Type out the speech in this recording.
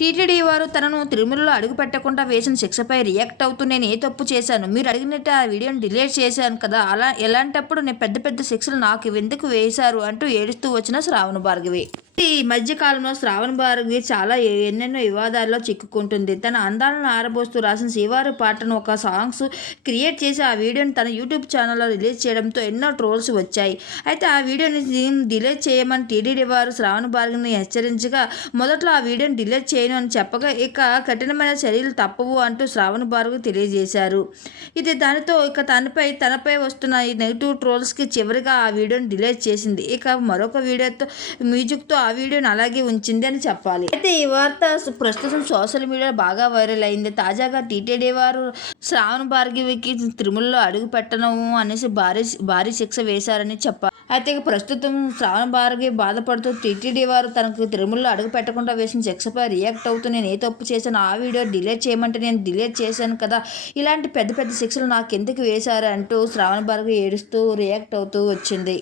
TTD వారు తనను తిరుమలలో అడుగుపెట్టకుండా వేసిన శిక్షపై రియాక్ట్ అవుతూ నేను ఏ తప్పు చేశాను? మీరు అడిగినట్టు ఆ వీడియోని డిలీట్ చేశాను కదా. అలా ఎలాంటప్పుడు నేను పెద్ద పెద్ద శిక్షలు నాకు ఎందుకు వేశారు? అంటూ ఏడుస్తూ వచ్చిన శ్రావణ భార్గవి. ఈ మధ్య కాలంలో శ్రావణ భార్గవి చాలా ఎన్నెన్నో వివాదాల్లో చిక్కుకుంటుంది. తన అందాలను ఆరబోస్తూ రాసిన శివారు పాటను ఒక సాంగ్స్ క్రియేట్ చేసి ఆ వీడియోని తన యూట్యూబ్ ఛానల్లో రిలీజ్ చేయడంతో ఎన్నో ట్రోల్స్ వచ్చాయి. అయితే ఆ వీడియోని డిలీట్ చేయమని టీడీడీ వారు శ్రావణ భార్గవిని హెచ్చరించగా మొదట్లో ఆ వీడియోని డిలీట్ చేయను అని చెప్పగా ఇక కఠినమైన చర్యలు తప్పవు అంటూ శ్రావణ భార్గవి తెలియజేశారు. ఇది దానితో ఇక తనపై తనపై వస్తున్న ఈ నెగిటివ్ ట్రోల్స్కి చివరిగా ఆ వీడియోని డిలీట్ చేసింది. ఇక మరొక వీడియోతో మ్యూజిక్తో ఆ వీడియోని అలాగే ఉంచింది అని చెప్పాలి. అయితే ఈ వార్త ప్రస్తుతం సోషల్ మీడియాలో బాగా వైరల్ అయింది. తాజాగా టీటీడీ వారు శ్రావణ భార్గవికి తిరుమలలో అడుగు పెట్టను అనేసి భారీ భారీ శిక్ష వేశారని చెప్పాలి అయితే ఇక ప్రస్తుతం శ్రావణ భార్గవి బాధపడుతూ టీటీడీ వారు తనకు తిరుమలలో అడుగు పెట్టకుండా వేసిన శిక్షపై రియాక్ట్ అవుతూ నేను ఏ తప్పు చేశాను. ఆ వీడియో డిలీట్ చేయమంటే నేను డిలీట్ చేశాను కదా. ఇలాంటి పెద్ద పెద్ద శిక్షలు నాకు ఎందుకు వేశారు అంటూ శ్రావణ భార్గవి ఏడుస్తూ రియాక్ట్ అవుతూ వచ్చింది.